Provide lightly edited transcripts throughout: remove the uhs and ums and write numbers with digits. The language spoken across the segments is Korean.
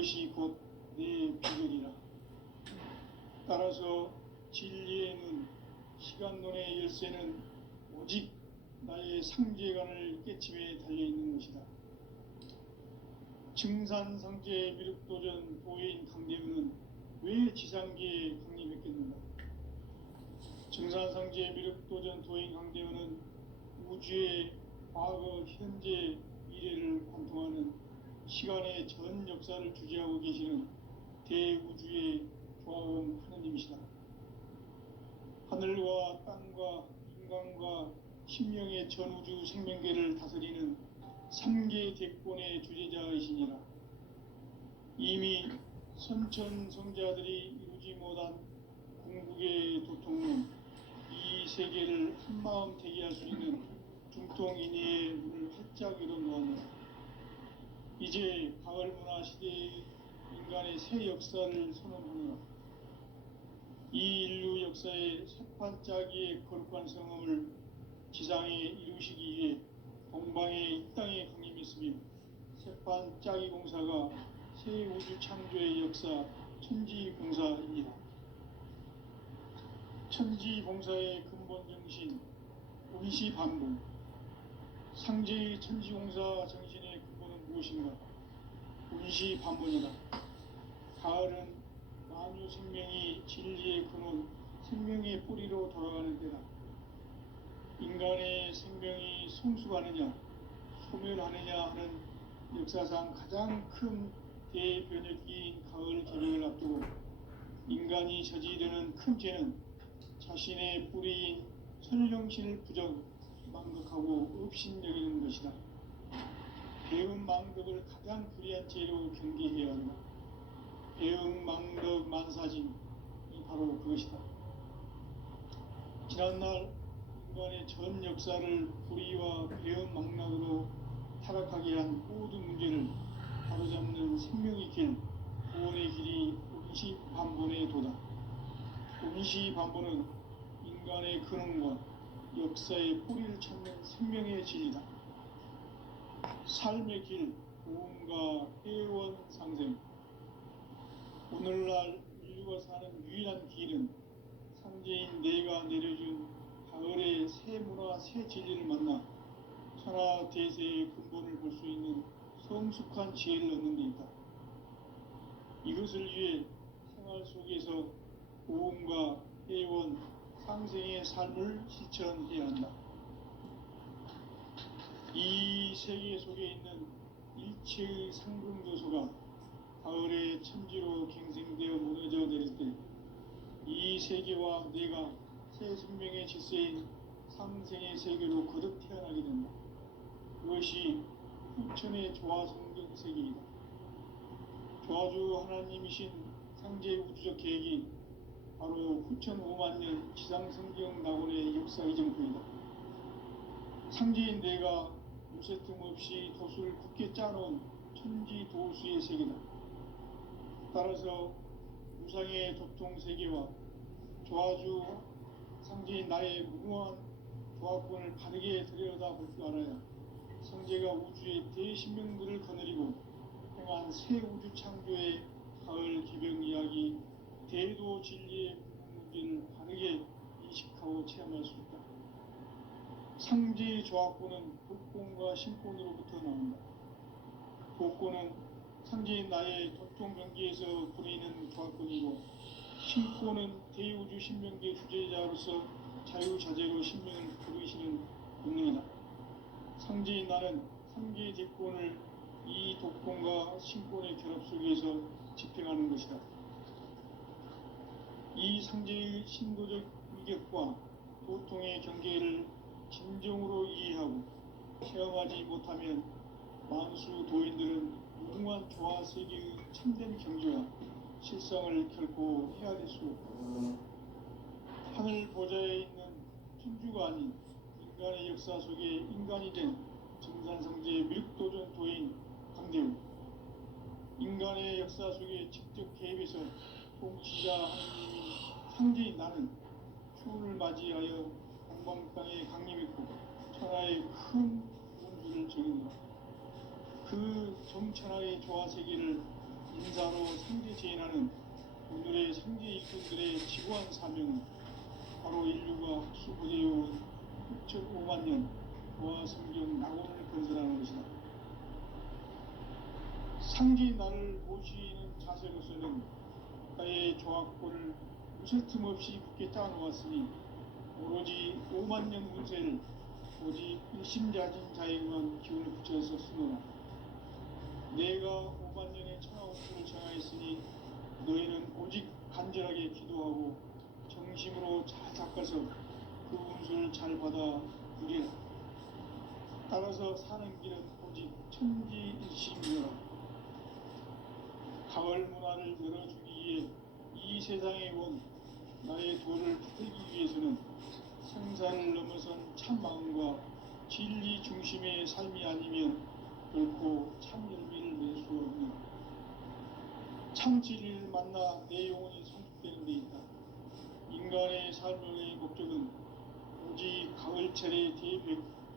이것이 곧 내 비결이라. 따라서 진리의 눈, 시간론의 열쇠는 오직 나의 상제관을 깨침에 달려있는 것이다. 증산상제 미륵도전 도인 강대우는 왜 지상계에 강림했겠는가? 증산상제 미륵도전 도인 강대우는 우주의 과거, 현재, 미래를 관통하는 시간의 전 역사를 주재하고 계시는 대우주의 조화음 하느님이시다. 하늘과 땅과 인간과 신명의 전우주 생명계를 다스리는 3계 대권의 주재자이시니라. 이미 선천성자들이 이루지 못한 궁극의 도통론, 이 세계를 한마음 되게 할 수 있는 중통인의의 문을 활짝 열어놓았노라. 이제 가을문화 시대의 인간의 새 역사를 선언하노라. 이 인류 역사의 새판짜기의 거룩한 성음을 지상에 이루시기 위해 동방의 이 땅에 강림했으며, 새판짜기 공사가 새 우주 창조의 역사 천지봉사입니다. 천지봉사의 근본 정신, 운시반복. 상제의 천지공사 정신의 근본은 무엇인가? 운시반복이다. 가을은 만유 생명이 진리의 근원, 생명의 뿌리로 돌아가는 때다. 인간의 생명이 성숙하느냐, 소멸하느냐 하는 역사상 가장 큰 대변혁기인 가을 개명을 앞두고 인간이 저지르는 큰 죄는 자신의 뿌리인 선령신을 망극하고 업신여기는 것이다. 배은망덕을 가장 불의한 죄로 경계해야 한다. 배은망덕 만사진이 바로 그것이다. 지난날 인간의 전 역사를 불의와 배은망락으로 타락하게 한 모든 문제를 바로잡는 생명의 길, 구원의 길이 운시반본의 도다. 운시반본은 인간의 근원과 역사의 뿌리를 찾는 생명의 진리다. 삶의 길, 고음과 회원 상생. 오늘날 인류가 사는 유일한 길은 상제인 내가 내려준 가을의 새 문화, 새 진리를 만나 천하 대세의 근본을 볼 수 있는 성숙한 지혜를 얻는 데 있다. 이것을 위해 생활 속에서 고음과 회원, 상생의 삶을 실천해야 한다. 이 세계 속에 있는 일체의 상승조소가 가을의 천지로 갱생되어 무너져 내릴 때 이 세계와 내가 새 생명의 질서인 상생의 세계로 거듭 태어나게 된다. 그것이 후천의 조화성경 세계이다. 조화주 하나님이신 상제 우주적 계획이 바로 9,500,000년 지상성경 낙원의 역사 이정표이다. 상제인 내가 요새 틈없이 도수를 굳게 짜놓은 천지도수의 세계다. 따라서 무상의 도통세계와 조화주 상제인 나의 무궁한 조화권을 바르게 들여다볼 줄 알아야 성제가 우주의 대신명들을 거느리고 행한 새 우주 창조의 가을 개병 이야기, 대도 진리의 문제를 바르게 인식하고 체험할 수 있다. 상제의 조화권은 복권과 신권으로부터 나온다. 복권은 상제인 나의 도통경계에서 부리는 조화권이고, 신권은 대우주 신명계 주제자로서 자유자재로 신명을 부르시는 본능이다. 상제인 나는 3개 대권을 이 독권과 신권의 결합 속에서 집행하는 것이다. 이 상제의 신도적 위격과 도통의 경계를 진정으로 이해하고 체험하지 못하면 만수 도인들은 무궁한 조화 세계의 참된 경지와 실상을 결코 헤아릴 수 없다. 하늘 보좌에 있는 천주가 아닌 인간의 역사 속에 인간이 된 증산상제 미륵도전 도인 강대우. 인간의 역사 속에 직접 개입해서 통치자 하느님인 상제인 나는 추운을 맞이하여 동방 땅에 강림했고 천하의 큰 운주를 정했노라. 그 정천하의 조화 세계를 인사로 상제 제인하는 오늘의 상제 일꾼들의 지구한 사명은 바로 인류가 학수고대해온 6.5만 년 도화 성경 낙원을 건설하는 것이다. 상제인 나를 모시는 자세로서는 나의 조합권을 무쇠 틈 없이 굳게 짜놓았으니 오로지 5만 년 운세를 오직 일심자진 자에게만 기운을 붙여서 쓰노라. 내가 5만 년의 천하 운수를 정하였으니 너희는 오직 간절하게 기도하고 정심으로 잘 닦아서 그 운수를 잘 받아 누리라. 따라서 사는 길은 오직 천지일심이라. 가을 문화를 열어주기 위해 이 세상에 온 나의 도를 받들기 위해서는 생사를 넘어선 참 마음과 진리 중심의 삶이 아니면 결코 참 열매를 낼 수 없는 참 진리를 만나 내 영혼이 성숙되는 데 있다. 인간의 삶의 목적은 오직 가을철의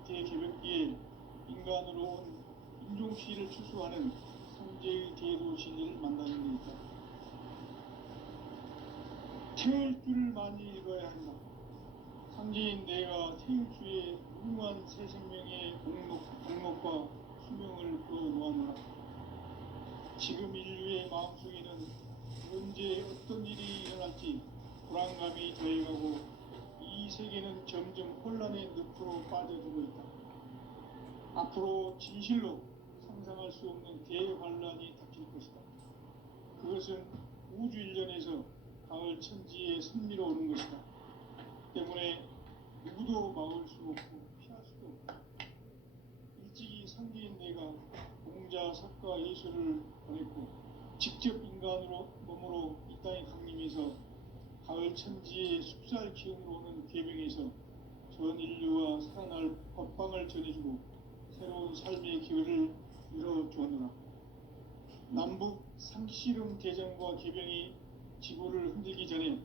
대개벽기에 인간으로 온 인종시를 추수하는 성제의 대도 진리를 만나는 데 있다. 태울 줄을 많이 읽어야 한다. 상제인 내가 태울주의 무궁한 새 생명의 공목과 수명을 부어놓아노라. 지금 인류의 마음속에는 언제 어떤 일이 일어날지 불안감이 더해가고 이 세계는 점점 혼란의 늪으로 빠져들고 있다. 앞으로 진실로 상상할 수 없는 대환란이 닥칠 것이다. 그것은 우주 일련에서 가을 천지에 선미로 오는 것이다. 때문에 누구도 막을 수 없고 피할 수도 없다. 일찍이 상제인 내가 공자, 석가, 예수를 보냈고 직접 인간으로 몸으로 이 땅에 강림해서 가을 천지의 숲살 기운으로 오는 계명에서 전 인류와 살아날 법방을 전해주고 새로운 삶의 기회를 열어주었노라. 남북 상씨름 대전과 개병이 지구를 흔들기 전에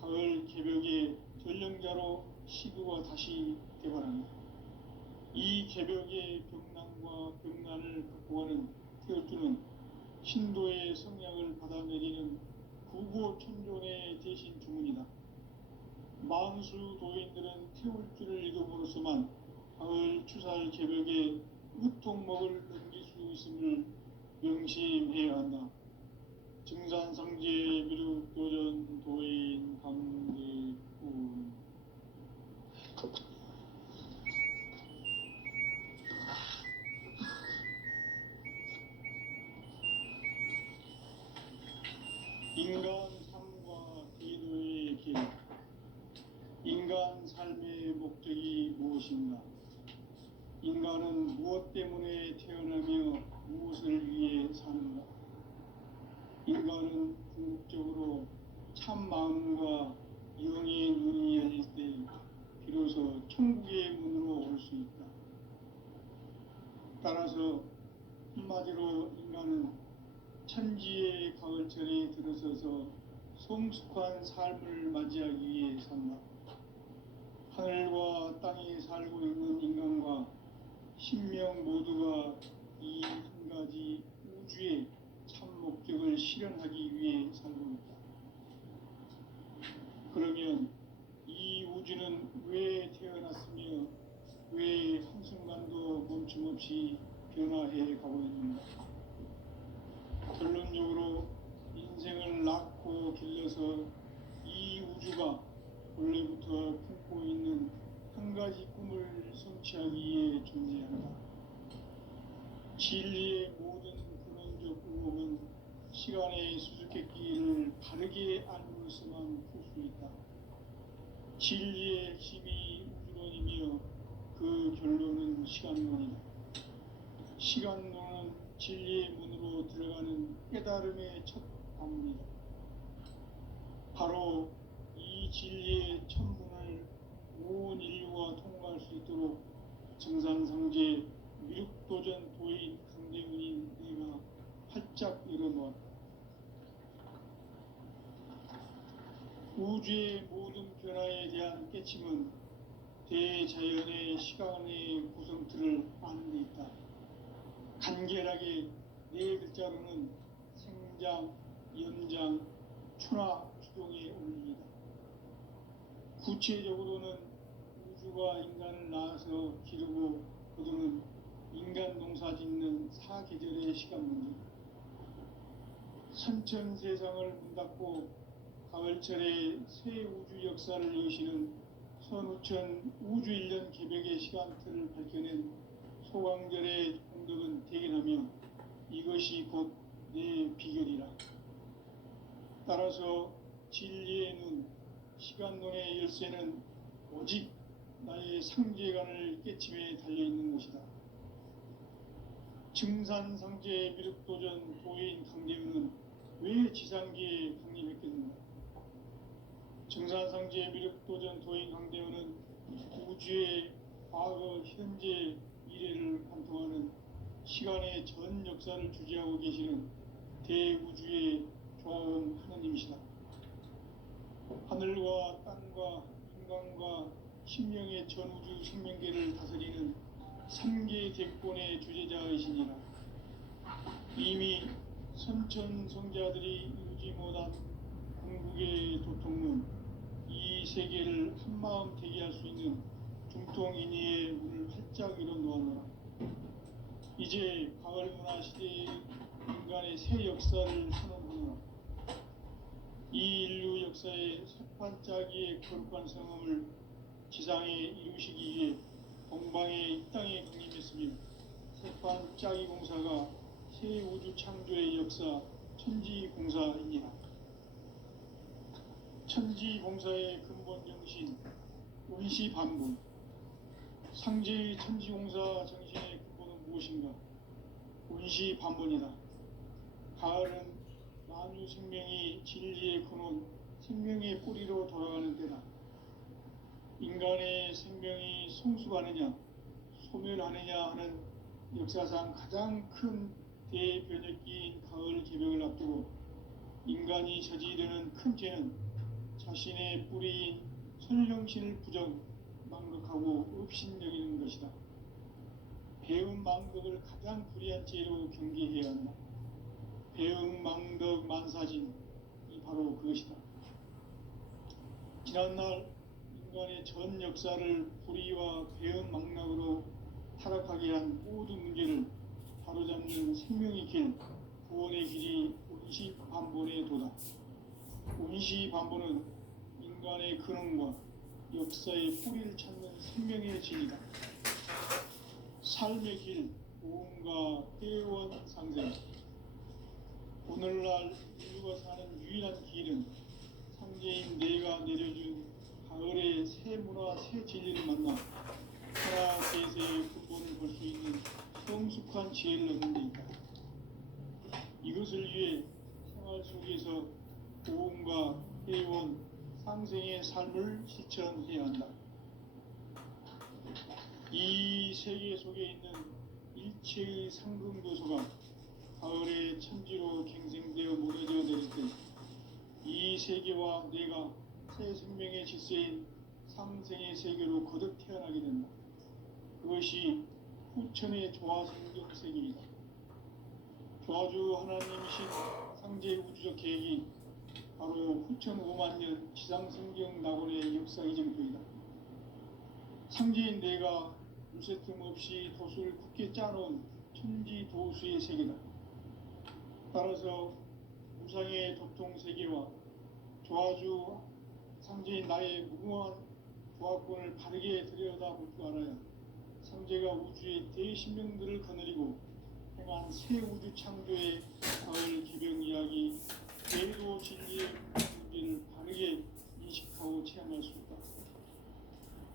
가을 개벽의 전령자로 시두가 다시 개발한다. 이 개벽의 병난과 병난을 극복하는 태어주는 신도의 성량을 받아내리는 구고천존의 대신 주문이다. 만수 도인들은 태울주를 읽음으로써만 가을 추살 개벽의 으통목을 넘길 수 있음을 명심해야 한다. 증산상제 미륵도전 도인 강대군. 인간 삶과 기도의 길. 인간 삶의 목적이 무엇인가? 인간은 무엇 때문에 태어나며 무엇을 위해 사는가? 인간은 궁극적으로 참 마음과 영의 눈이 열릴 때 비로소 천국의 문으로 올 수 있다. 따라서 한마디로 인간은 천지의 가을철에 들어서서 성숙한 삶을 맞이하기 위해 산다. 하늘과 땅에 살고 있는 인간과 신명 모두가 이 한 가지 우주의 참 목적을 실현하기 위해 살고 있다. 그러면 이 우주는 왜 태어났으며 왜 한순간도 멈춤없이 변화해 가고 있는가? 결론적으로 인생을 낳고 길러서 이 우주가 원래부터 품고 있는 한 가지 꿈을 성취하기 위해 존재한다. 진리의 모든 근원적 의혹은 시간의 수수께끼를 바르게 알므로서만 풀 수 있다. 진리의 핵심이 우주론이며 그 결론은 시간론이다. 시간론은 진리의 문으로 들어가는 깨달음의 첫 방문이다. 바로 이 진리의 첫 문을 온 인류가 통과할 수 있도록 정산상제 미륵도전 도인 강대군인 내가 활짝 열어놓았다. 우주의 모든 변화에 대한 깨침은 대자연의 시간의 구성틀을 아는 데 있다. 간결하게 네 글자로는 연장, 추나 추동에 올립니다. 구체적으로는 우주가 인간을 낳아서 기르고 거두는 인간 농사 짓는 사계절의 시간 문제, 선천 세상을 문 닫고 가을철에 새 우주 역사를 여시는 선우천 우주 1년 개벽의 시간틀을 밝혀낸 소강절의 공덕은 대견하며 이것이 곧 내 비결이라. 따라서 진리의 눈, 시간론의 열쇠는 오직 나의 상제관을 깨침에 달려있는 것이다. 증산상제 미륵도전 도인 강대우는 왜 지상기에 강림했겠는가? 증산상제 미륵도전 도인 강대우는 우주의 과거, 현재, 미래를 관통하는 시간의 전 역사를 주재하고 계시는 대우주의 조화원 하느님이시다. 하늘과 땅과 인간과 신명의 전우주 생명계를 다스리는 3계 대권의 주제자이시니라. 이미 선천성자들이 이루지 못한 궁극의 도통론, 이 세계를 한마음 대기할 수 있는 중통인의의 문을 활짝 열어놓았노라. 이제 가을 문화 시대의 인간의 새 역사를 선언하노라. 이 인류 역사의 새판짜기의 거룩한 성음을 지상에 이루시기 위해 동방에 이 땅에 강림했으며 새판짜기 공사가 새 우주 창조의 역사 천지공사이니라. 천지공사의 근본 정신 운시반분, 상제의 천지공사 정신의 근본은 무엇인가? 운시반분이다. 가을은 만유 생명이 진리의 근원, 생명의 뿌리로 돌아가는 때다. 인간의 생명이 성숙하느냐, 소멸하느냐 하는 역사상 가장 큰 대변혁기인 가을 개벽을 앞두고 인간이 저지르는 큰 죄는 자신의 뿌리인 선령신을 부정, 망극하고 업신여기는 것이다. 배움 망덕을 가장 불의한 죄로 경계해야 한다. 배움 망덕 만사진이 바로 그것이다. 지난날 인간의 전 역사를 불의와 배움 망락으로 타락하게 한 모든 문제를 바로잡는 생명의 길, 구원의 길이 운시반본의 도다. 운시반본은 인간의 근원과 역사의 뿌리를 찾는 생명의 진이다. 삶의 길, 고음과 회원 상생. 오늘날 인류가 사는 유일한 길은 상제인 내가 내려준 가을의 새 문화, 새 진리를 만나 하나 대세의 근본을 볼 수 있는 성숙한 지혜를 얻는 데 있다. 이것을 위해 생활 속에서 고음과 회원, 상생의 삶을 실천해야 한다. 이 세계 속에 있는 일체의 상금도소가 가을의 천지로 갱생되어 무너져 내릴 때 이 세계와 내가 새 생명의 질서인 상생의 세계로 거듭 태어나게 된다. 그것이 후천의 조화성경 세계이다. 조화주 하나님이신 상제 우주적 계획이 바로 후천 5만년 지상성경 낙원의 역사 이정표이다. 상제인 내가 물새틈 없이 도수를 굳게 짜놓은 천지 도수의 세계다. 따라서 무상의 도통 세계와 조화주 상제인 나의 무궁한 조화권을 바르게 들여다볼 줄 알아야 상제가 우주의 대신명들을 거느리고 행한 새 우주 창조의 가을 개벽 이야기, 대도 진리의 문제를 바르게 인식하고 체험할 수 있다.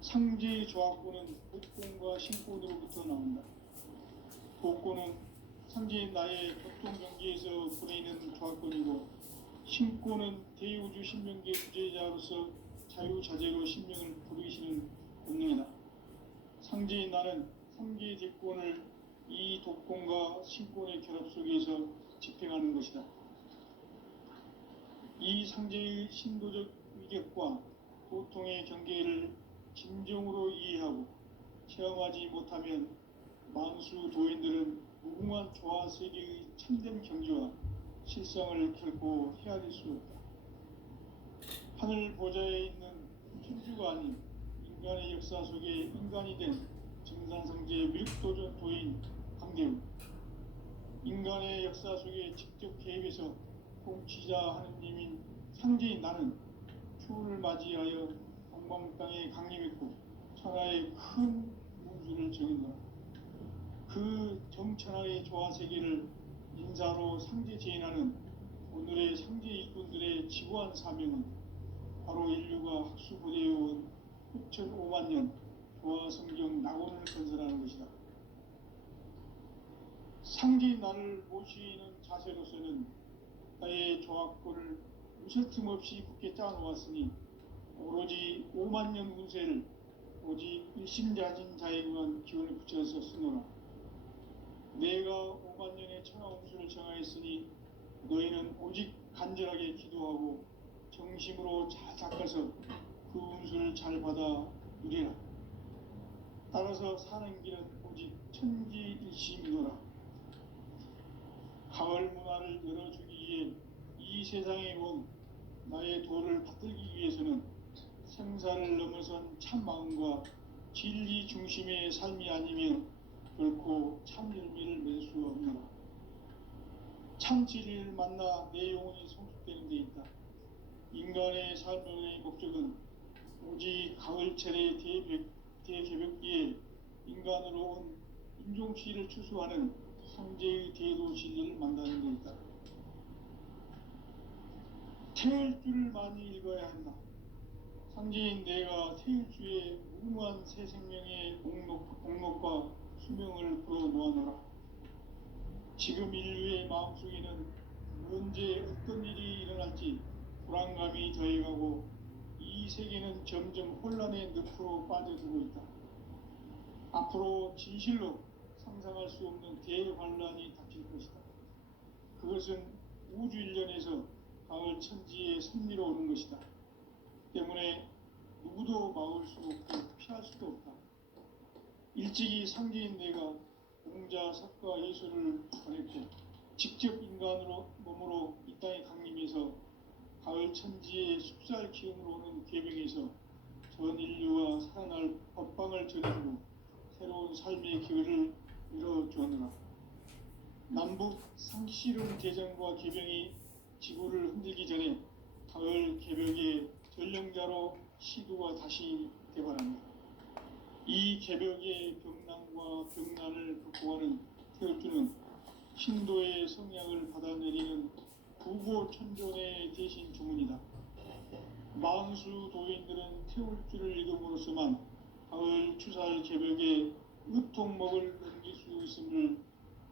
상제의 조화권은 복권과 신권으로부터 나온다. 복권은 상제인 나의 보통 경계에서 보내는 조화권이고, 신권은 대우주 신명계 주제자로서 자유자재로 신명을 부르시는 본능이다. 상제인 나는 3계 대권을 이 독권과 신권의 결합 속에서 집행하는 것이다. 이 상제의 신도적 위격과 도통의 경계를 진정으로 이해하고 체험하지 못하면 만수 도인들은 무궁한 조화 세계의 참된 경지와 실상을 결코 헤아릴 수 없다. 하늘 보좌에 있는 천주가 아닌 인간의 역사 속에 인간이 된 정산성제 미륵도전 도인 강대우, 인간의 역사 속에 직접 개입해서 통치자 하느님인 상제인 나는 추운을 맞이하여 동방 땅에 강림했고 천하의 큰 문수를 정했노라. 그 정천하의 조화 세계를 인사로 상제 제인하는 오늘의 상제 일꾼들의 지구한 사명은 바로 인류가 학수고대해온 6,500만 년 조화 성경 낙원을 건설하는 것이다. 상제인 나를 모시는 자세로서는 나의 조합권을 무슨 틈없이 굳게 짜놓았으니 오로지 5만 년 운세를 오직 일심자진 자에게만 기운을 붙여서 쓰노라. 내가 5만 년의 천하 운수를 정하였으니 너희는 오직 간절하게 기도하고 정심으로 잘 닦아서 그 운수를 잘 받아 누리라. 따라서 사는 길은 오직 천지일심이노라. 가을 문화를 열어주기 위해 이 세상에 온 나의 도를 받들기 위해서는 생사를 넘어선 참 마음과 진리 중심의 삶이 아니면 결코 참 열매를 맺을 수 없노라. 참 진리를 만나 내 영혼이 성숙되는 데 있다. 인간의 삶의 목적은 오직 가을철의 대개벽기에 인간으로 온 인종시를 추수하는 상제의 대도 진리를 만나는 데 있다. 태일 줄을 많이 읽어야 한다. 상제인 내가 태일주의 무궁한 새 생명의 공록과 수명을 불어놓아노라. 지금 인류의 마음속에는 언제 어떤 일이 일어날지 불안감이 더해가고 이 세계는 점점 혼란의 늪으로 빠져들고 있다. 앞으로 진실로 상상할 수 없는 대환란이 닥칠 것이다. 그것은 우주 일련에서 가을 천지의 섭리로 오는 것이다. 때문에 누구도 막을 수 없고 피할 수도 없다. 일찍이 상제인 내가 공자, 석가, 예수를 전했고 직접 인간으로 몸으로 이 땅에 강림해서 가을 천지의 숲살 기운으로 오는 계명에서 전 인류와 살아날 법방을 전해주고 새로운 삶의 기회를 열어주었노라. 남북 상씨름 대전과 개병이 지구를 흔들기 전에 가을 개벽의 전령자로 시도가 다시 되바랍니다. 이 개벽의 병난과 병난을 극복하는 태울주는 신도의 성향을 받아내리는 부고천존의 대신 주문이다. 만수 도인들은 태울주를 읽음으로써만 가을 추살 개벽의 으통목을 넘길 수 있음을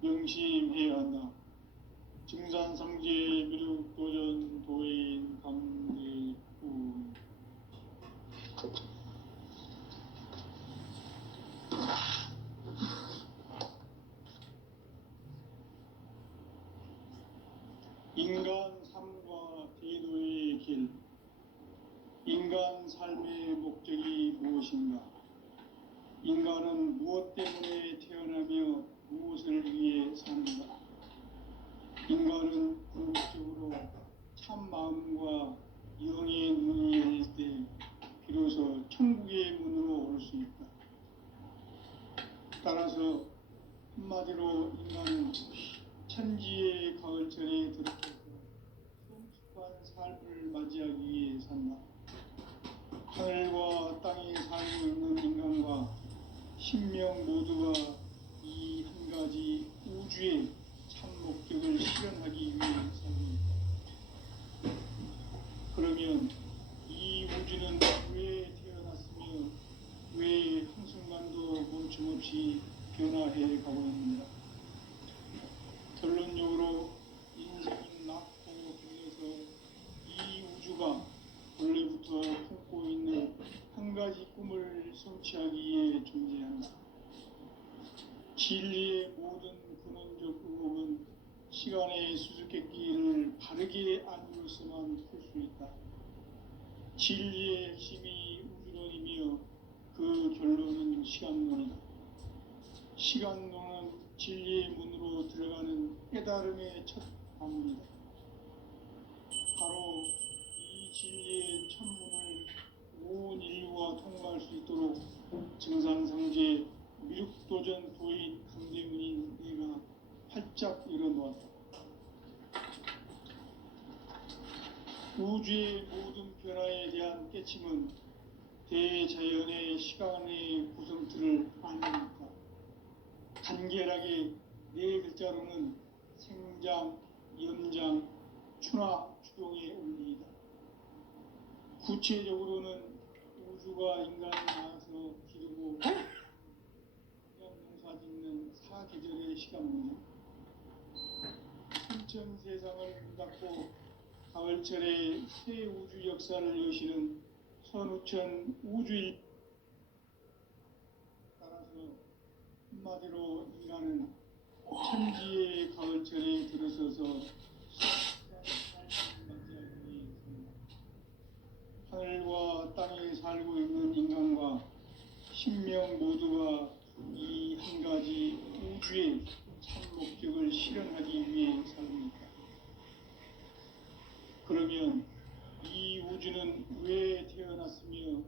명심해야 한다. 증산상제 미륵도전 도인 강대우. 인간 삶과 대도의 길. 인간 삶의 목적이 무엇인가? 인간은 무엇 때문에 태어나며 무엇을 위해 사는가? 인간은 궁극적으로 참 마음과 영의 문이 열릴 때 비로소 천국의 문으로 올 수 있다. 따라서 한마디로 인간은 천지의 가을철에 들어서서 성숙한 삶을 맞이하기 위해 산다. 하늘과 땅에 살고 있는 인간과 신명 모두가 이 한 가지 우주의 참 목적을 실현하기 위해 살고 있다. 그러면 이 우주는 왜 태어났으며 왜 한순간도 멈춤없이 변화해 가고 있는가? 결론적으로 인생이 낳고 길러서 이 우주가 원래부터 품고 있는 한 가지 꿈을 성취하기 위해 존재한다. 진리의 모든 근원적 의혹은 시간의 수수께끼를 바르게 알므로서만 풀 수 있다. 진리의 핵심이 우주론이며 그 결론은 시간론이다. 시간론은 진리의 문으로 들어가는 깨달음의 첫 관문이다. 우주의 모든 변화에 대한 깨침은 대자연의 시간의 구성틀을 아니니까. 간결하게 네 글자로는 생장, 연장, 추나 추동의 원리이다. 구체적으로는 우주가 인간을 낳아서 기르고 농사 짓는 사계절의 시간문이다. 천천 세상을 문닫고 가을철에 새 우주 역사를 여시는 선우천 우주일, 따라서 한마디로 인간은 천지의 가을철에 들어서서 하늘과 땅에 살고 있는 인간과 신명 모두가 이 한 가지 우주의 참 목적을 실현하기 위해 삽니다. 그러면 이 우주는 왜 태어났으며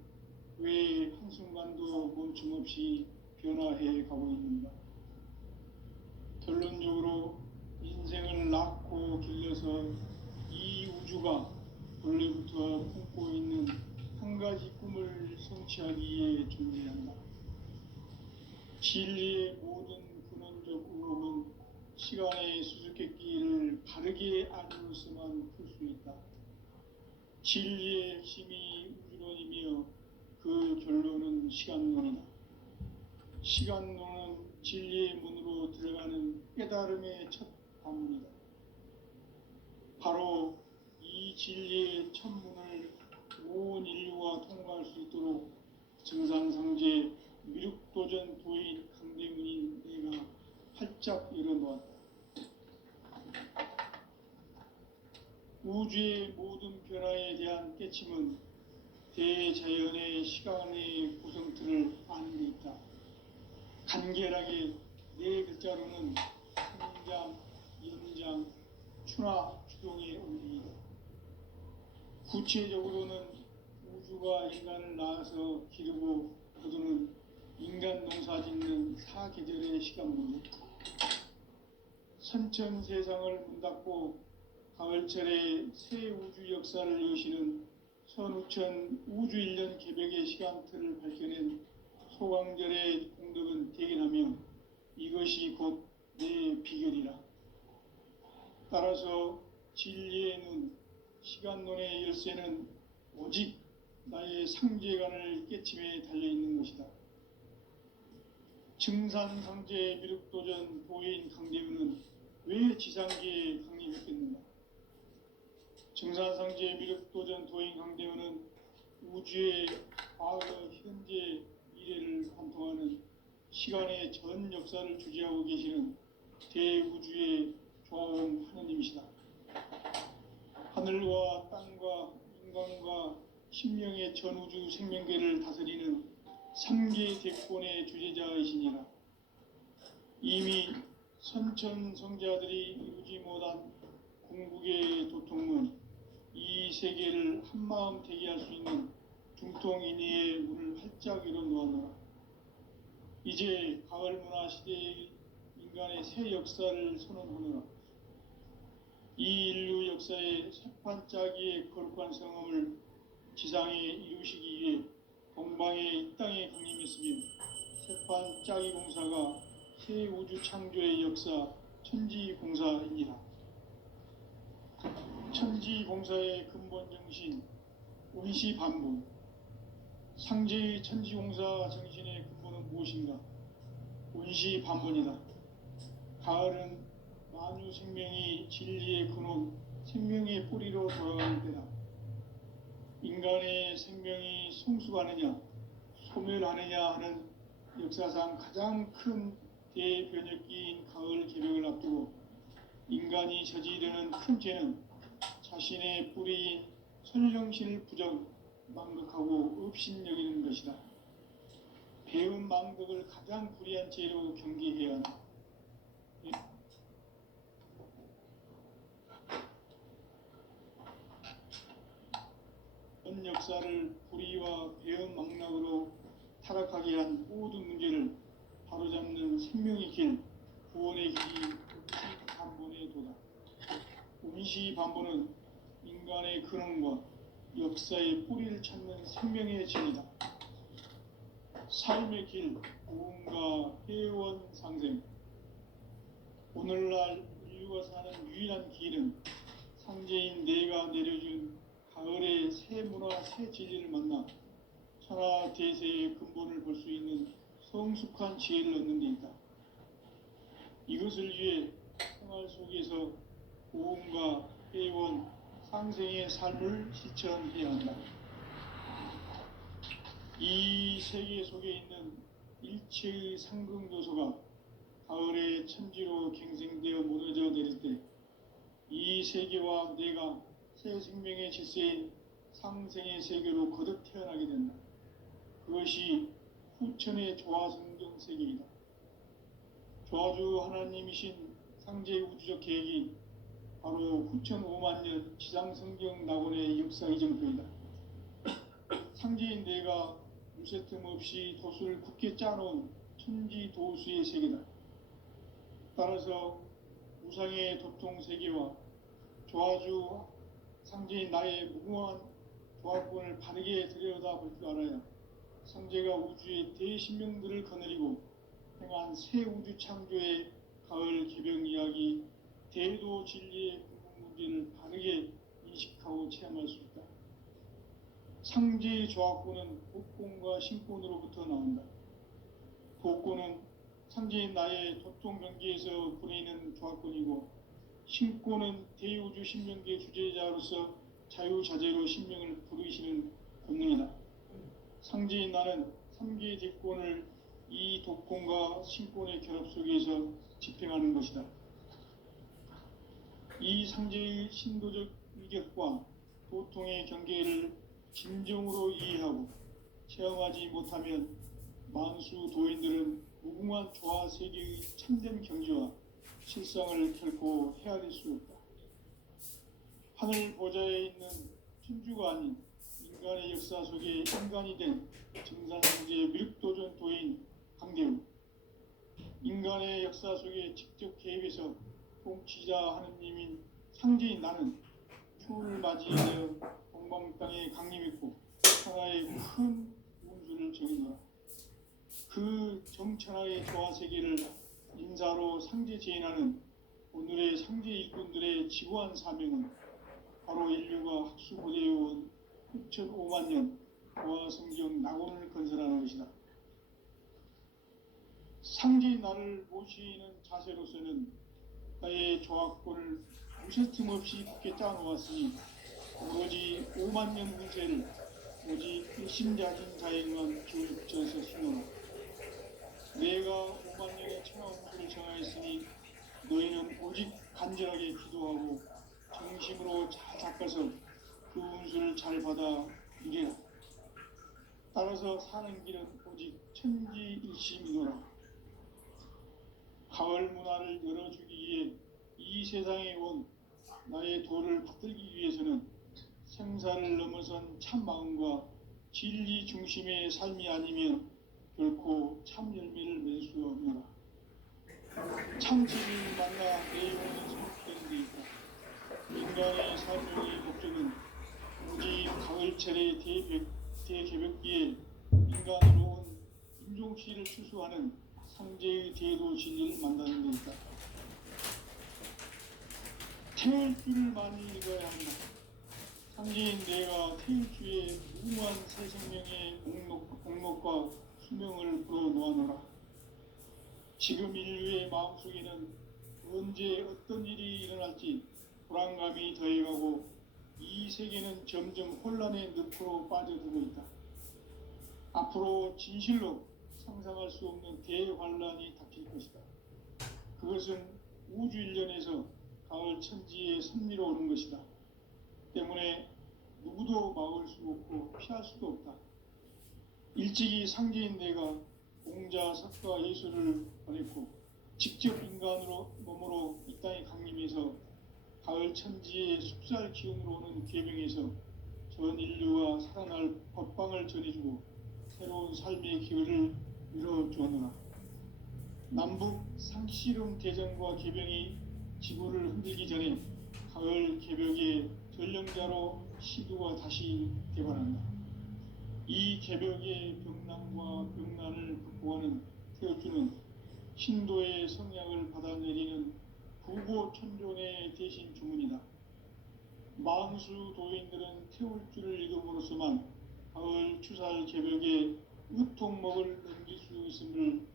왜 한순간도 멈춤없이 변화해 가고 있는가? 결론적으로 인생을 낳고 길러서 이 우주가 원래부터 품고 있는 한 가지 꿈을 성취하기 위해 존재한다. 진리의 모든 근원적 의혹은 시간의 수수께끼를 바르게 알고서만 풀 수 있다. 진리의 핵심이 우주론이며 그 결론은 시간론이다. 시간론은 진리의 문으로 들어가는 깨달음의 첫 관문이다. 바로 이 진리의 첫 문을 온 인류가 통과할 수 있도록 증산상제 미륵도전 도인 강대문인 내가 활짝 열어놓았다. 우주의 모든 변화에 대한 깨침은 대자연의 시간의 구성틀을 아는 데 있다. 간결하게 네 글자로는 생장, 연장, 추나 추동의 원리이다. 구체적으로는 우주가 인간을 낳아서 기르고 거두는 인간 농사 짓는 사계절의 시간문이다. 선천 세상을 문닫고 가을철에 새 우주 역사를 여시는 선우천 우주 1년 개벽의 시간틀을 밝혀낸 소강절의 공덕은 대견하며 이것이 곧 내 비결이라. 따라서 진리의 눈, 시간론의 열쇠는 오직 나의 상제관을 깨침에 달려있는 것이다. 증산상제 미륵도전 도인 강대문은 왜 지상계에 강림했겠는가? 증산상제 미륵도전 도인 강대문은 우주의 과거, 현재, 미래를 관통하는 시간의 전 역사를 주재하고 계시는 대우주의 조화원 하느님이시다. 하늘과 땅과 인간과 신명의 전우주 생명계를 다스리는 3계 대권의 주재자이시니라. 이미 선천성자들이 이루지 못한 궁극의 도통문, 이 세계를 한마음 되게 할 수 있는 중통인의의 문을 활짝 열어놓았노라. 이제 가을 문화 시대의 인간의 새 역사를 선언하노라. 이 인류 역사의 새판짜기의 거룩한 성함을 지상에 이루시기 위해 동방의 이 땅에 강림했으며 새판짜기 공사가 새 우주 창조의 역사 천지공사입니다. 천지공사의 근본 정신 운시반복. 상제의 천지공사 정신의 근본은 무엇인가? 운시반복이다. 가을은 만유 생명이 진리의 근원, 생명의 뿌리로 돌아가는 때다. 인간의 생명이 성숙하느냐, 소멸하느냐 하는 역사상 가장 큰 대변혁기인 가을 개벽을 앞두고 인간이 저지르는 큰 죄는 자신의 뿌리인 선령신을 부정, 망극하고 업신여기는 것이다. 배운 망극을 가장 불의한 죄로 경계해야 한다. 전 역사를 불의와 배은 망락으로 타락하게 한 모든 문제를 바로잡는 생명의 길, 구원의 길이 운시반본의 도다. 운시반본은 인간의 근원과 역사의 뿌리를 찾는 생명의 진이다. 삶의 길, 고음과 회원 상생. 오늘날 인류가 사는 유일한 길은 상제인 내가 내려준 가을의 새 문화, 새 진리를 만나 천하 대세의 근본을 볼 수 있는 성숙한 지혜를 얻는 데 있다. 이것을 위해 생활 속에서 고음과 회원, 상생의 삶을 실천해야 한다. 이 세계 속에 있는 일체의 상극 요소가 가을의 천지로 갱생되어 무너져 내릴 때 이 세계와 내가 새 생명의 질서인 상생의 세계로 거듭 태어나게 된다. 그것이 후천의 조화성경 세계이다. 조화주 하나님이신 상제의 우주적 계획이 바로 후천 5만 년 지상성경 낙원의 역사 이정표이다. 상제인 내가 무쇠 틈 없이 도수를 굳게 짜놓은 천지 도수의 세계다. 따라서 우상의 도통 세계와 조화주 상제인 나의 무궁한 조화권을 바르게 들여다볼 줄 알아야 상제가 우주의 대신명들을 거느리고 행한 새 우주 창조의 가을 개병 이야기, 대도 진리의 근본 문제를 바르게 인식하고 체험할 수 있다. 상제의 조화권은 복권과 신권으로부터 나온다. 복권은 상제인 나의 도통 경계에서 보내는 조화권이고, 신권은 대우주 신명계 주제자로서 자유자재로 신명을 부르시는 권능이다. 상제인 나는 3개의 대권을 이 독권과 신권의 결합 속에서 집행하는 것이다. 이 상제의 신도적 위격과 도통의 경계를 진정으로 이해하고 체험하지 못하면 만수 도인들은 무궁한 조화 세계의 참된 경지와 실상을 결코 헤아릴 수 없다. 하늘 보좌에 있는 천주가 아닌 인간의 역사 속에 인간이 된 증산상제의 미륵도전 도인 강대우, 인간의 역사 속에 직접 개입해서 통치자 하느님인 상제인 나는 추운을 맞이하여 동방 땅에 강림했고 천하의 큰 운수를 정의노라. 그 정천하의 조화 세계를 인사로 상제 제인하는 오늘의 상제 일꾼들의 지고한 사명은 바로 인류가 학수고대해온 후천 5만 년 조화성경 낙원을 건설하는 것이다. 상제인 나를 모시는 자세로서는 나의 조화권을 무쇠 틈 없이 굳게 짜놓았으니 오로지 5만 년 운세를 오직 일심자진 자에만 기울여서 수노라. 내가 5만 년의 천하 운수를 정하였으니 너희는 오직 간절하게 기도하고 정심으로 잘 닦아서 그 운수를 잘 받아 누리라. 따라서 사는 길은 오직 천지일심이노라. 가을 문화를 열어주기 위해 이 세상에 온 나의 도를 받들기 위해서는 생사를 넘어선 참 마음과 진리 중심의 삶이 아니면 결코 참 열매를 맺을 수 없노라. 참 진리를 만나 내 영혼이 성숙되는 데 있다. 인간의 삶의 목적은 오직 가을철의 대개벽기에 인간으로 온 인종시를 추수하는 상제의 대도 진리를 만나는 데 있다. 태울 줄을 많이 읽어야 한다. 상제인 내가 태울 주의 무궁한 새 생명의 공목과 수명을 불어놓아노라. 지금 인류의 마음속에는 언제 어떤 일이 일어날지 불안감이 더해가고 이 세계는 점점 혼란의 늪으로 빠져들고 있다. 앞으로 진실로 상상할 수 없는 대환란이 닥칠 것이다. 그것은 우주 일련에서 가을 천지의 섭리로 오는 것이다. 때문에 누구도 막을 수 없고 피할 수도 없다. 일찍이 상제인 내가 공자, 석가, 예수를 보냈고 직접 인간으로 몸으로 이 땅에 강림해서 가을 천지의 숲살 기운으로 오는 계명에서 전 인류가 살아날 법방을 전해주고 새로운 삶의 기회를 이뤄주었노라. 남북 상씨름 대전과 개병이 지구를 흔들기 전에 가을 개벽의 전령자로 시두가 다시 개발한다. 이 개벽의 병난과 병난을 극복하는 태어주는 신도의 성약을 받아내리는 부고천존의 대신 주문이다. 만수 도인들은 태울주를 읽음으로써만 가을 추살 개벽에 우통목을 넘길 수 있음을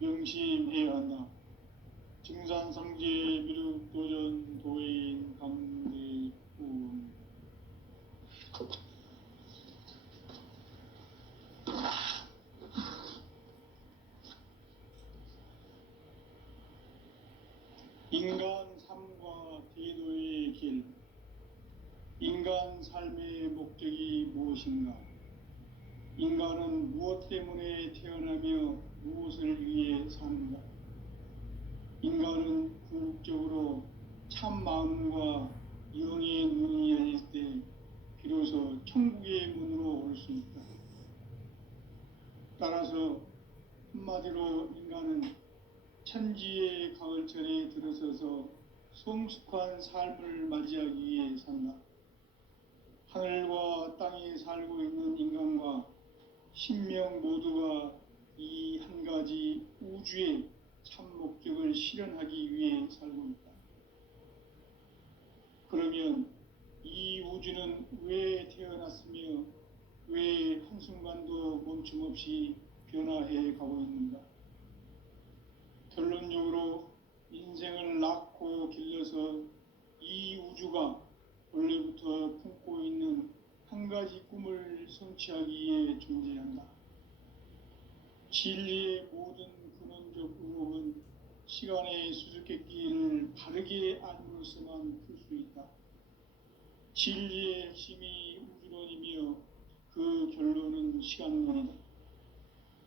명심해야 한다. 증산상제 미륵도전 도인 강대훈. 인간 삶과 대도의 길. 인간 삶의 목적이 무엇인가? 인간은 무엇 때문에 태어나며 무엇을 위해 사는가? 인간은 궁극적으로 참 마음과 영의 문이 열릴 때 비로소 천국의 문으로 올 수 있다. 따라서 한마디로 인간은 천지의 가을철에 들어서서 성숙한 삶을 맞이하기 위해 산다. 하늘과 땅에 살고 있는 인간과 신명 모두가 이 한 가지 우주의 참 목적을 실현하기 위해 살고 있다. 그러면 이 우주는 왜 태어났으며 왜 한순간도 멈춤 없이 변화해 가고 있는가? 결론적으로 인생을 낳고 길러서 이 우주가 원래부터 품고 있는 한 가지 꿈을 성취하기 위해 존재한다. 진리의 모든 근원적 의혹은 시간의 수수께끼를 바르게 알므로서만 풀 수 있다. 진리의 핵심이 우주론이며 그 결론은 시간론이다.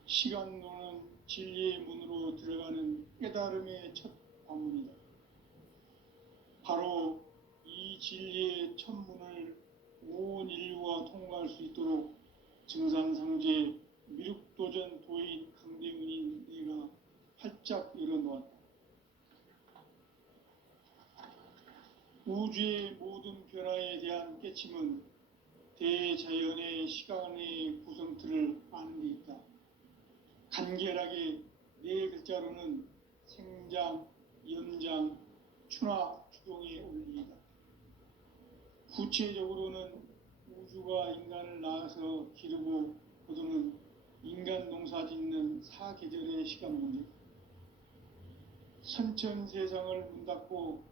시간론은 진리의 문으로 들어가는 깨달음의 첫 관문이다. 바로 이 진리의 첫 문을 온 인류가 통과할 수 있도록 증산상제 미륵도전 도인 강대문인 내가 활짝 열어놓았다. 우주의 모든 변화에 대한 깨침은 대자연의 시간의 구성틀을 아는 데 있다. 간결하게 네 글자로는 생장, 연장, 추나 추동의 원리이다. 구체적으로는 우주가 인간을 낳아서 기르고 거두는 인간 농사 짓는 사계절의 시간 문제다. 선천 세상을 문 닫고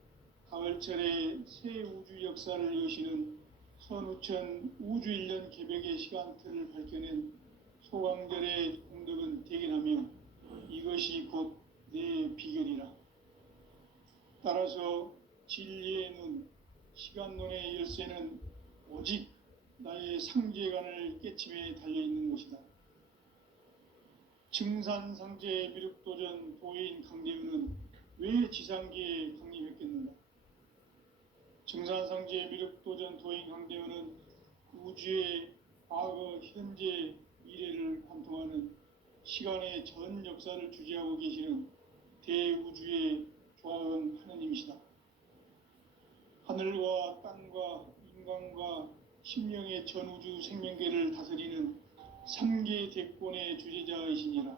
가을철에 새 우주 역사를 여시는 선우천 우주 1년 개벽의 시간틀을 밝혀낸 소강절의 공덕은 대견하며 이것이 곧 내 비결이라. 따라서 진리의 눈, 시간론의 열쇠는 오직 나의 상제관을 깨침에 달려있는 것이다. 증산상제 미륵도전 도인 강대훈은 왜 지상계에 강림했겠는가? 증산상제 미륵도전 도인 강대훈은 우주의 과거, 현재, 미래를 관통하는 시간의 전 역사를 주재하고 계시는 대우주의 조화원 하느님이시다. 하늘과 땅과 인간과 심령의 전우주 생명계를 다스리는 3계 대권의 주재자이시니라.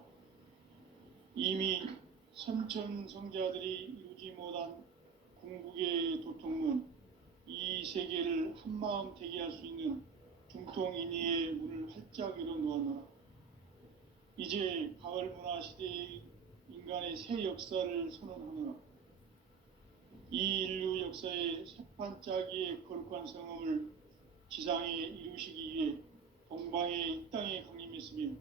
이미 선천성자들이 이루지 못한 궁극의 도통문, 이 세계를 한마음 되게 할 수 있는 중통인의의 문을 활짝 열어놓았노라. 이제 가을 문화 시대의 인간의 새 역사를 선언하노라. 이 인류 역사의 새판짜기의 거룩한 성음을 지상에 이루시기 위해 동방의 이 땅에 강림했으며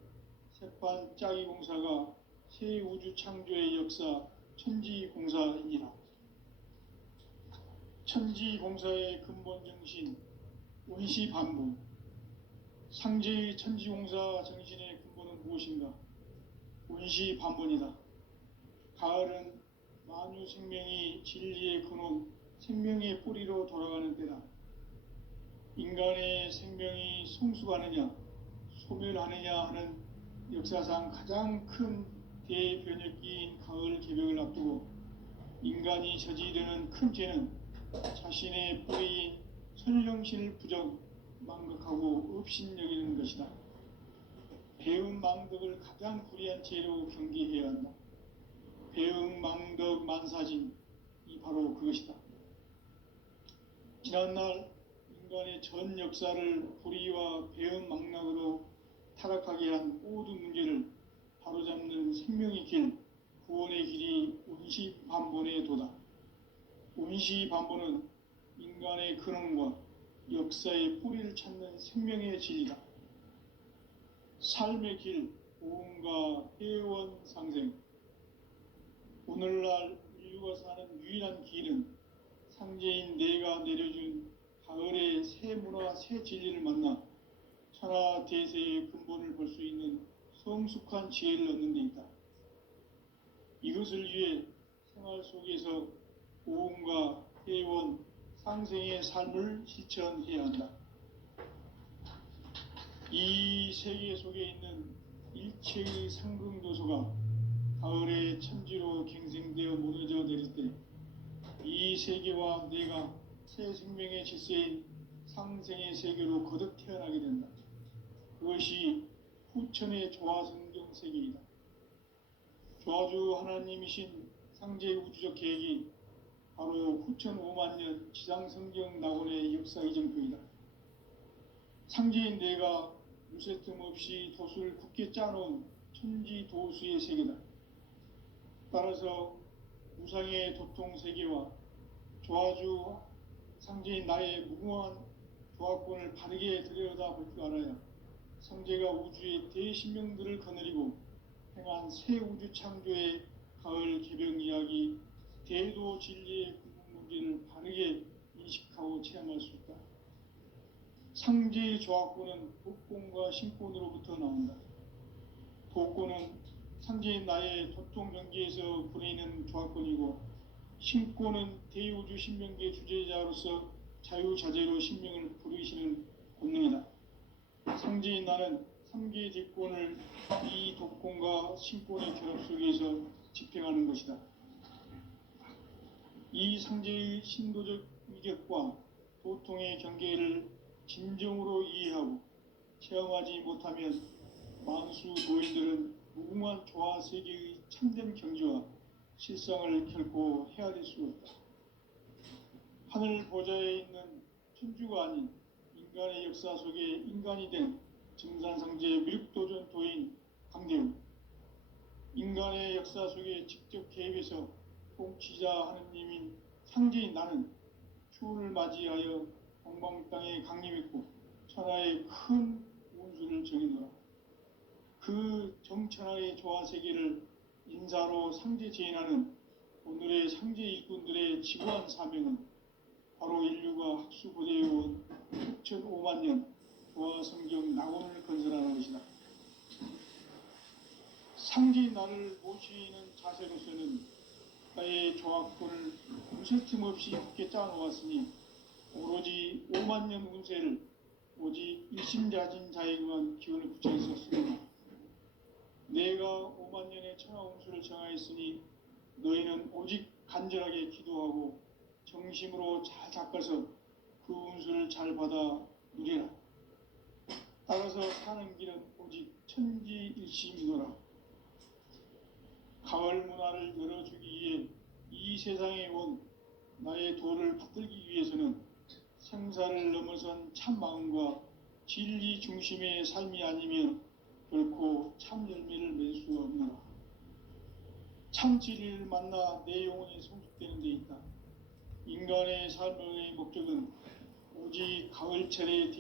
새판짜기 공사가 새 우주 창조의 역사 천지공사이니라. 천지공사의 근본 정신 원시반복. 상제의 천지공사 정신의 근본은 무엇인가? 원시반본이다. 가을은 만유 생명이 진리의 근원, 생명의 뿌리로 돌아가는 때다. 인간의 생명이 성숙하느냐, 소멸하느냐 하는 역사상 가장 큰 대변혁기인 가을 개벽을 앞두고 인간이 저지르는 큰 죄는 자신의 뿌리인 선령신을 망각하고 업신여기는 것이다. 배은망덕을 가장 불의한 죄로 경계해야 한다. 배은망덕 만사진이 바로 그것이다. 지난날 인간의 전 역사를 불의와 배은망락으로 타락하게 한 모든 문제를 바로잡는 생명의 길, 구원의 길이 운시반본의 도다. 운시반본은 인간의 근원과 역사의 뿌리를 찾는 생명의 진리다. 삶의 길, 보험과 회원 상생. 오늘날 인류가 사는 유일한 길은 상제인 내가 내려준 가을의 새 문화, 새 진리를 만나 천하 대세의 근본을 볼 수 있는 성숙한 지혜를 얻는 데 있다. 이것을 위해 생활 속에서 보험과 회원, 상생의 삶을 실천해야 한다. 이 세계 속에 있는 일체의 상승도소가 가을의 천지로 갱생되어 무너져 내릴 때 이 세계와 내가 새 생명의 질서인 상생의 세계로 거듭 태어나게 된다. 그것이 후천의 조화성경 세계이다. 조화주 하나님이신 상제 우주적 계획이 바로 후천 5만년 지상성경 낙원의 역사 이정표이다. 상제인 내가 무쇠 틈 없이 도수를 굳게 짜놓은 천지 도수의 세계다. 따라서 무상의 도통 세계와 조화주 상제인 나의 무궁한 조화권을 바르게 들여다볼 줄 알아야 상제가 우주의 대신명들을 거느리고 행한 새 우주 창조의 가을 개병 이야기, 대도 진리의 궁극 문제를 바르게 인식하고 체험할 수 있다. 상제의 조화권은 도권과 신권으로부터 나온다. 도권은 상제인 나의 도통 경계에서 부리는 조화권이고, 신권은 대우주 신명계 주제자로서 자유자재로 신명을 부르시는 본능이다. 상제인 나는 3개의 뒷권을 이 도권과 신권의 결합 속에서 집행하는 것이다. 이 상제의 신도적 위격과 도통의 경계를 진정으로 이해하고 체험하지 못하면 만수 도인들은 무궁한 조화 세계의 참된 경지와 실상을 결코 헤아릴 수 없다. 하늘 보좌에 있는 천주가 아닌 인간의 역사 속에 인간이 된 증산상제의 미륵도전 도인 강대우, 인간의 역사 속에 직접 개입해서 통치자 하느님인 상제인 나는 추운을 맞이하여 동방 땅에 강림했고 천하의 큰 운수를 정해놓아 그 정천하의 조화 세계를 인사로 상제 제인하는 오늘의 상제 일꾼들의 지구한 사명은 바로 인류가 학수고대해온 6,5만 년 조화 성경 낙원을 건설하는 것이다. 상제인 나를 모시는 자세로서는 나의 조화권을 무쇠 틈 없이 굳게 짜놓았으니 오로지 5만 년 운세를 오직 일심자진 자에게만 기운을 붙여서 쓰노라. 내가 5만 년의 천하 운수를 정하였으니 너희는 오직 간절하게 기도하고 정심으로 잘 닦아서 그 운수를 잘 받아 누리라. 따라서 사는 길은 오직 천지일심이노라. 가을 문화를 열어주기 위해 이 세상에 온 나의 도를 붙들기 위해서는 생사를 넘어선 참 마음과 진리 중심의 삶이 아니면 결코 참 열매를 맺을 수가 없노라. 참 진리를 만나 내 영혼이 성숙되는 데 있다. 인간의 삶의 목적은 오직 가을철의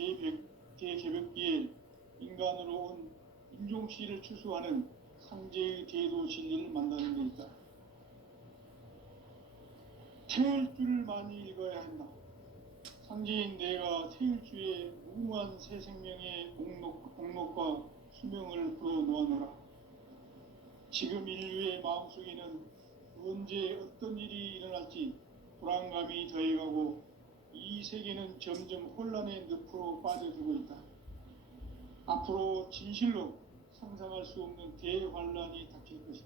대개벽기에 인간으로 온 인종씨를 추수하는 상제의 대도 진리를 만나는 데 있다. 태을 줄을 많이 읽어야 한다. 상제인 내가 태일주의 무궁한 새 생명의 목록과 수명을 풀어 놓아노라. 지금 인류의 마음속에는 언제 어떤 일이 일어날지 불안감이 더해가고 이 세계는 점점 혼란의 늪으로 빠져들고 있다. 앞으로 진실로 상상할 수 없는 대환란이 닥칠 것이다.